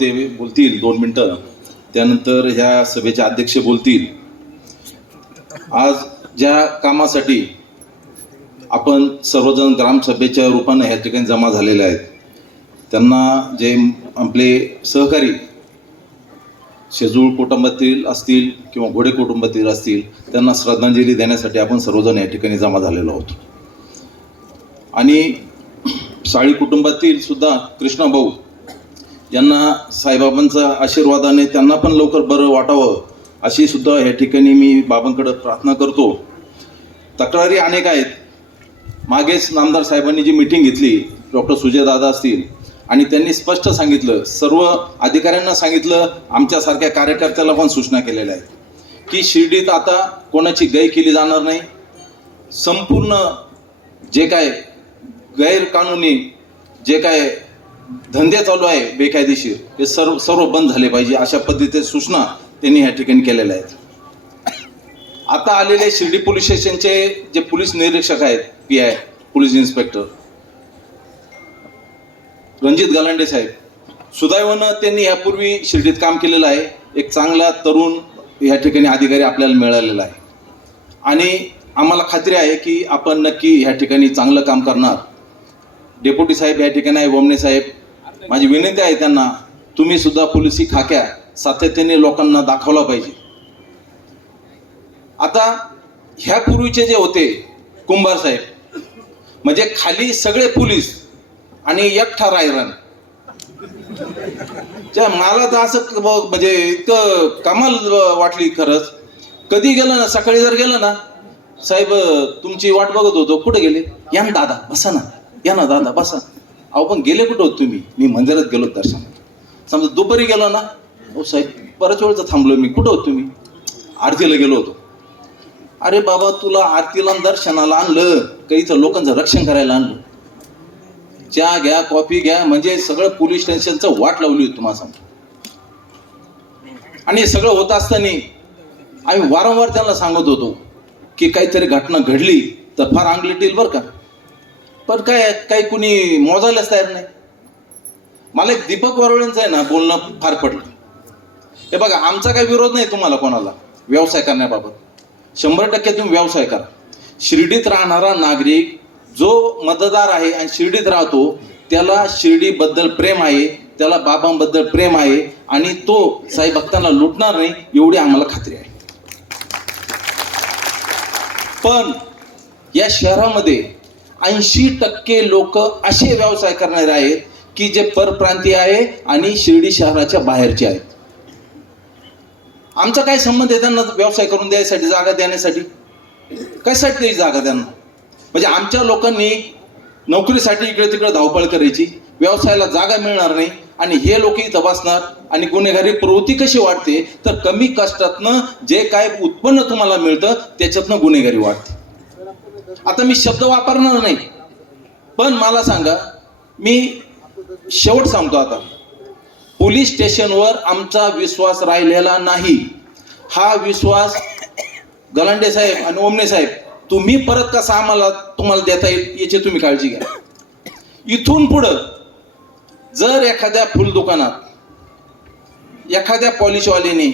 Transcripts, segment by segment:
ते बोलतील 2 मिनिटं, त्यानंतर ह्या सभेचे अध्यक्ष बोलतील. आज ज्या कामासाठी आपण सर्वजण ग्रामसभेच्या रूपाने ह्या ठिकाणी जमा झालेले आहेत, त्यांना जे आपले सहकारी शेजूळ कुटुंबातील असतील किंवा घोडे कुटुंबातील असतील, त्यांना श्रद्धांजली देण्यासाठी आपण सर्वजण या ठिकाणी जमा झालेलो आहोत. आणि साळी कुटुंबातील सुद्धा कृष्णाभाऊ यांना साईबाबांचा आशीर्वादाने त्यांना पण लवकर बरं वाटावं अशी सुद्धा या ठिकाणी मी बाबांकडे प्रार्थना करतो. तक्रारी अनेक आहेत. मागेच नामदार साहेबांनी जी मीटिंग घेतली, डॉक्टर सुजय दादा असतील, आणि त्यांनी स्पष्ट सांगितलं, सर्व अधिकाऱ्यांना सांगितलं, आमच्यासारख्या कार्यकर्त्याला पण सूचना केलेल्या आहेत की शिर्डीत आता कोणाची गय केली जाणार नाही. संपूर्ण जे काय गैरकानूनी जे काय धंदे चालू आहे बेकायदेशीर, हे सर्व बंद झाले पाहिजे अशा पद्धतीचे सूचना त्यांनी या ठिकाणी केलेल्या आहेत. आता आलेले शिर्डी पोलीस स्टेशनचे जे पोलीस निरीक्षक आहेत, PI police inspector Ranjit Galande साहेब, सुदैवानं त्यांनी यापूर्वी शिर्डीत काम केलेलं आहे. एक चांगला तरुण या ठिकाणी अधिकारी आपल्याला मिळालेला आहे आणि आम्हाला खात्री आहे की आपण नक्की या ठिकाणी चांगलं काम करणार. डेप्युटी साहेब या ठिकाणी आहे, वमने साहेब, माझी विनंती आहे त्यांना, तुम्ही सुद्धा पोलिसी खाक्या सातत्याने लोकांना दाखवला पाहिजे. आता ह्या पूर्वीचे जे होते कुंभार साहेब, म्हणजे खाली सगळे पोलीस आणि एकटा रायरन, मला तर असं म्हणजे इतकं कमाल वाटली खरंच. कधी गेलं ना, सकाळी जर गेलं ना, साहेब तुमची वाट बघत होतो, कुठे गेले, या ना दादा बसा ना, या ना दादा बसा. अहो पण गेले कुठं होत तुम्ही? मी मंदिरात गेलो दर्शन. समजा दुपारी गेलो ना, हो साहेब बऱ्याच वेळचं थांबलो मी, कुठं होत तुम्ही? आरतीला गेलो होतो. अरे बाबा, तुला आरतीला दर्शनाला आणलं का इथं लोकांचं रक्षण करायला आणलं? चहा घ्या, कॉफी घ्या, म्हणजे सगळं पोलीस स्टेशनचं वाट लावली होती तुम्हाला सांगतो. आणि हे सगळं होत असताना आम्ही वारंवार त्यांना सांगत होतो की काहीतरी घटना घडली तर फार अंगलट येईल बरं का. पण काय काही कुणी मोजायलाच तयार नाही. मला एक दीपक वरवळेंचं आहे ना बोलणं फार पडलं. हे बघा, आमचा काही विरोध नाही तुम्हाला कोणाला व्यवसाय करण्याबाबत, 100% तुम्ही व्यवसाय करा. शिर्डीत राहणारा नागरिक जो मतदार आहे आणि शिर्डीत राहतो, त्याला शिर्डीबद्दल प्रेम आहे, त्याला बाबांबद्दल प्रेम आहे आणि तो साई भक्तांना लुटणार नाही एवढी आम्हाला खात्री आहे. पण या शहरामध्ये 80% लोक असे व्यवसाय करणारे आहेत की जे परप्रांतीय आहे आणि शिर्डी शहराच्या बाहेरचे आहेत. आमचा काय संबंध आहे त्यांना व्यवसाय करून द्यायसाठी, जागा देण्यासाठी? कशासाठी द्यायची जागा त्यांना? म्हणजे आमच्या लोकांनी नोकरीसाठी इकडे तिकडे धावपळ करायची, व्यवसायाला जागा मिळणार नाही आणि हे लोक इथं बसणार. आणि गुन्हेगारी प्रवृत्ती कशी वाढते तर कमी कष्टातनं जे काय उत्पन्न तुम्हाला मिळतं त्याच्यातनं गुन्हेगारी वाढते. आता मी शब्द वापरणार नाही, पण मला सांगा, मी शेवट सांगतो, आता पोलीस स्टेशनवर आमचा विश्वास राहिलेला नाही. हा विश्वास गलांडे साहेब आणि ओमने साहेब, तुम्ही परत कसा तुम्हाला देता येईल याची तुम्ही काळजी घ्या. इथून पुढं जर एखाद्या फुल दुकानात एखाद्या पॉलिशवाल्याने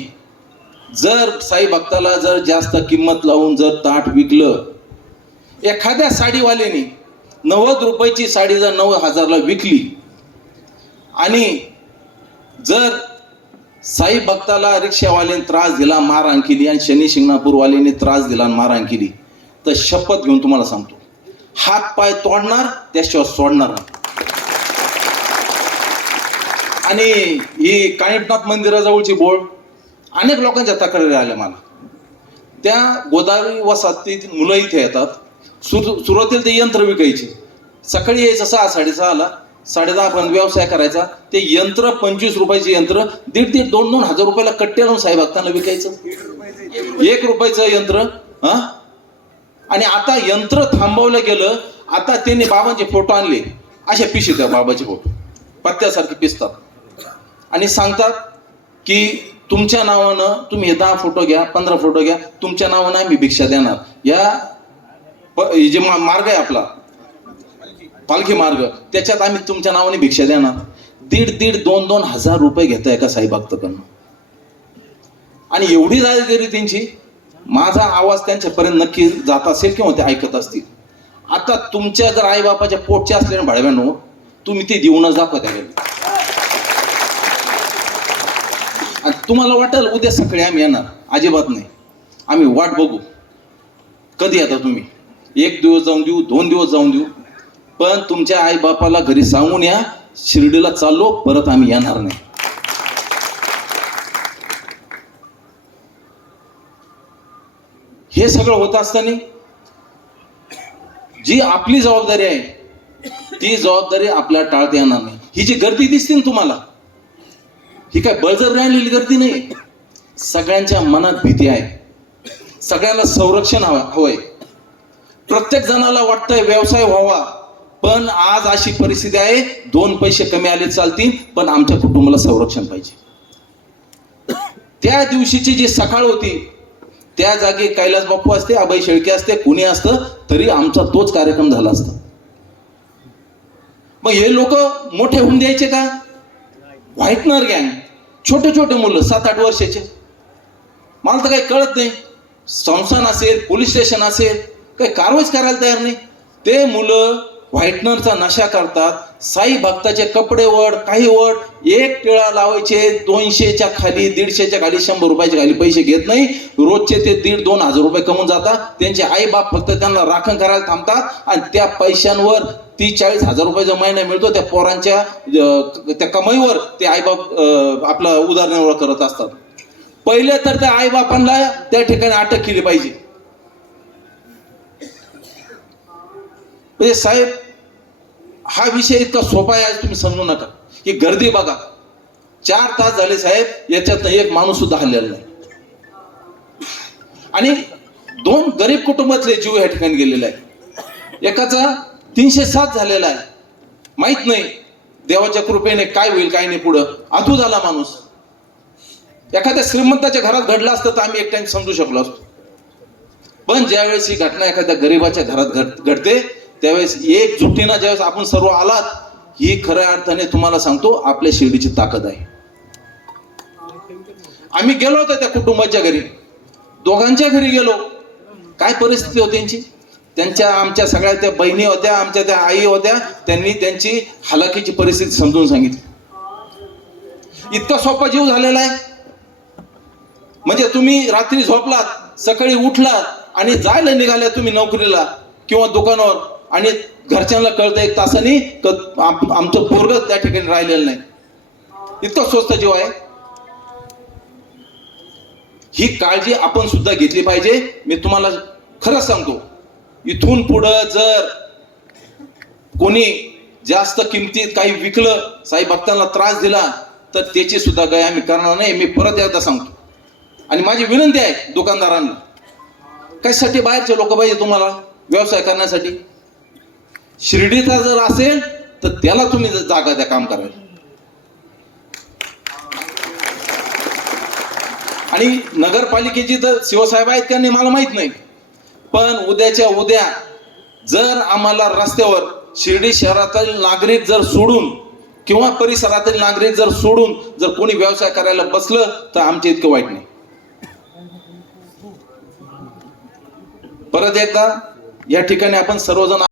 जर साई भक्ताला जर जास्त किंमत लावून जर ताट विकलं, एखाद्या साडीवाल्याने 90 रुपयाची साडी जर 9,000ला विकली आणि जर साई भक्ताला रिक्षावाल्याने त्रास दिला, मारहाण केली, आणि शनी शिंगणापूरवाल्याने त्रास दिला आणि मारहाण केली, तर शपथ घेऊन तुम्हाला सांगतो, हात पाय तोडणार, त्याशिवाय सोडणार नाही. आणि ही कानिटनाथ मंदिराजवळची बोर्ड, अनेक लोकांच्या तक्रारी आल्या मला. त्या गोदावरी वसाहतीत मुलं इथे येतात, सुरुवातीला ते यंत्र विकायचे, सकाळी यायचं 6, 6:30ला, 10:30 पण व्यवसाय करायचा. ते यंत्र 25 रुपयाचे यंत्र 1,500, 2,000 हजार रुपयाला कट्टे लावून साई भक्तांना विकायचं. 1 रुपयाचं यंत्र. आणि आता यंत्र थांबवलं गेलं. आता त्यांनी बाबांचे फोटो आणले, अशा पिशीत बाबाचे फोटो पत्त्यासारखे पिसतात आणि सांगतात की तुमच्या नावानं तुम्ही 10 फोटो घ्या, 15 फोटो घ्या, तुमच्या नावानं आम्ही भिक्षा देणार. या जे मार्ग आहे आपला पालखी मार्ग, त्याच्यात आम्ही तुमच्या नावाने भिक्षा देणार. दीड 2 हजार रुपये घेता एका साई भक्ताकडनं. आणि एवढी दादागिरी त्यांची, माझा आवाज त्यांच्यापर्यंत नक्की जात असेल किंवा ते ऐकत असतील. आता तुमच्या जर आईबापाच्या पोटच्या असलेल्या भाडव्यानो तुम्ही ते देऊनच दाखवा त्यावेळी. तुम्हाला वाटेल उद्या सकाळी आम्ही येणार, अजिबात नाही. आम्ही वाट बघू कधी येता तुम्ही. 1 दिवस जाऊन देऊ, 2 दिवस जाऊन देऊ, पण तुमच्या आई बापाला घरी सांगून या शिर्डीला चाललो, परत आम्ही येणार नाही. हे सगळं होत असताना जी आपली जबाबदारी आहे ती जबाबदारी आपल्याला टाळता येणार नाही. ही जी गर्दी दिसते ना तुम्हाला, ही काय बळजबरी आणलेली गर्दी नाही. सगळ्यांच्या मनात भीती आहे, सगळ्यांना संरक्षण हवंय. प्रत्येक जणाला वाटतंय व्यवसाय व्हावा, पण आज अशी परिस्थिती आहे 2 पैसे कमी आले चालतील, पण आमच्या कुटुंबाला संरक्षण पाहिजे. त्या दिवशीची जी सकाळ होती त्या जागी कैलास बाप्पू असते, अभय शेळके असते, कुणी असतं तरी आमचा तोच कार्यक्रम झाला असता. मग हे लोक मोठे होऊन द्यायचे का? व्हाईटनर गँग, छोटे छोटे मुलं 7-8 वर्षाचे, मला तर काही कळत नाही. संस्थान असेल, पोलीस स्टेशन असेल, काही कारवाईच करायला तयार नाही. ते मुलं व्हाईटनरचा नशा करतात, साई भक्ताचे कपडे वड, काही वड, एक टिळा लावायचे 200च्या खाली, 150च्या खाली, 100 रुपयाच्या खाली पैसे घेत नाही. रोजचे ते 1,500-2 हजार रुपये कमवून जातात. त्यांचे आई बाप फक्त त्यांना राखण करायला थांबतात आणि त्या पैशांवर 30-40 हजार रुपयाचा महिना मिळतो. त्या पोरांच्या त्या कमाईवर ते आई बाप आपला उदरनिर्वाह करत असतात. पहिले तर त्या आई बापांना त्या ठिकाणी अटक केली पाहिजे. म्हणजे साहेब, हा विषय इतका सोपा आहे तुम्ही समजू नका. ही गर्दी बघा, 4 तास झाले साहेब, याच्यात एक माणूस सुद्धा हल्लेला नाही. आणि 2 गरीब कुटुंबातले जीव या ठिकाणी गेलेला आहे. एकाचा 307 झालेला आहे. माहित नाही देवाच्या कृपेने काय होईल काय नाही, पुढं अधू झाला माणूस. एखाद्या श्रीमंताच्या घरात घडलं असतं तर आम्ही एक टाइम समजू शकलो असतो. पण ज्यावेळेस ही घटना एखाद्या गरीबाच्या घरात घडते त्यावेळेस एकजुटीनं ज्यावेळेस आपण सर्व आलात, ही खऱ्या अर्थाने तुम्हाला सांगतो आपल्या शिर्डीची ताकद आहे. आम्ही गेलो होतो त्या कुटुंबाच्या घरी, दोघांच्या घरी गेलो. काय परिस्थिती होती त्यांची, त्यांच्या आमच्या सगळ्या त्या बहिणी होत्या, आमच्या त्या आई होत्या, त्यांनी त्यांची हलाखीची परिस्थिती समजून सांगितली. इतका सोपा जीव झालेला आहे. म्हणजे तुम्ही रात्री झोपलात, सकाळी उठलात आणि जायला निघाल्या तुम्ही नोकरीला किंवा दुकानावर, आणि घरच्यांना कळतं 1 तासाने आमचं पोरग त्या ठिकाणी राहिलेलं नाही. इतका स्वस्त जीव आहे. ही काळजी आपण सुद्धा घेतली पाहिजे. मी तुम्हाला खरंच सांगतो, इथून पुढं जर कोणी जास्त किमतीत काही विकलं, साई भक्तांना त्रास दिला, तर त्याची सुद्धा गाय आम्ही करणार नाही. मी परत एकदा सांगतो. आणि माझी विनंती आहे दुकानदारांना, कशासाठी बाहेरचे लोक पाहिजे तुम्हाला व्यवसाय करण्यासाठी? शिर्डीचा जर असेल तर त्याला तुम्ही जागा द्या काम करायला. आणि नगरपालिकेची तर शिवसाहेब आहेत का नाही मला माहित नाही, पण उद्याच्या उद्या जर आम्हाला रस्त्यावर शिर्डी शहरातील नागरिक जर सोडून किंवा परिसरातील नागरिक जर सोडून जर कोणी व्यवसाय करायला बसलं तर आमच्या इतकं वाईट नाही. परत एकदा या ठिकाणी आपण सर्वजण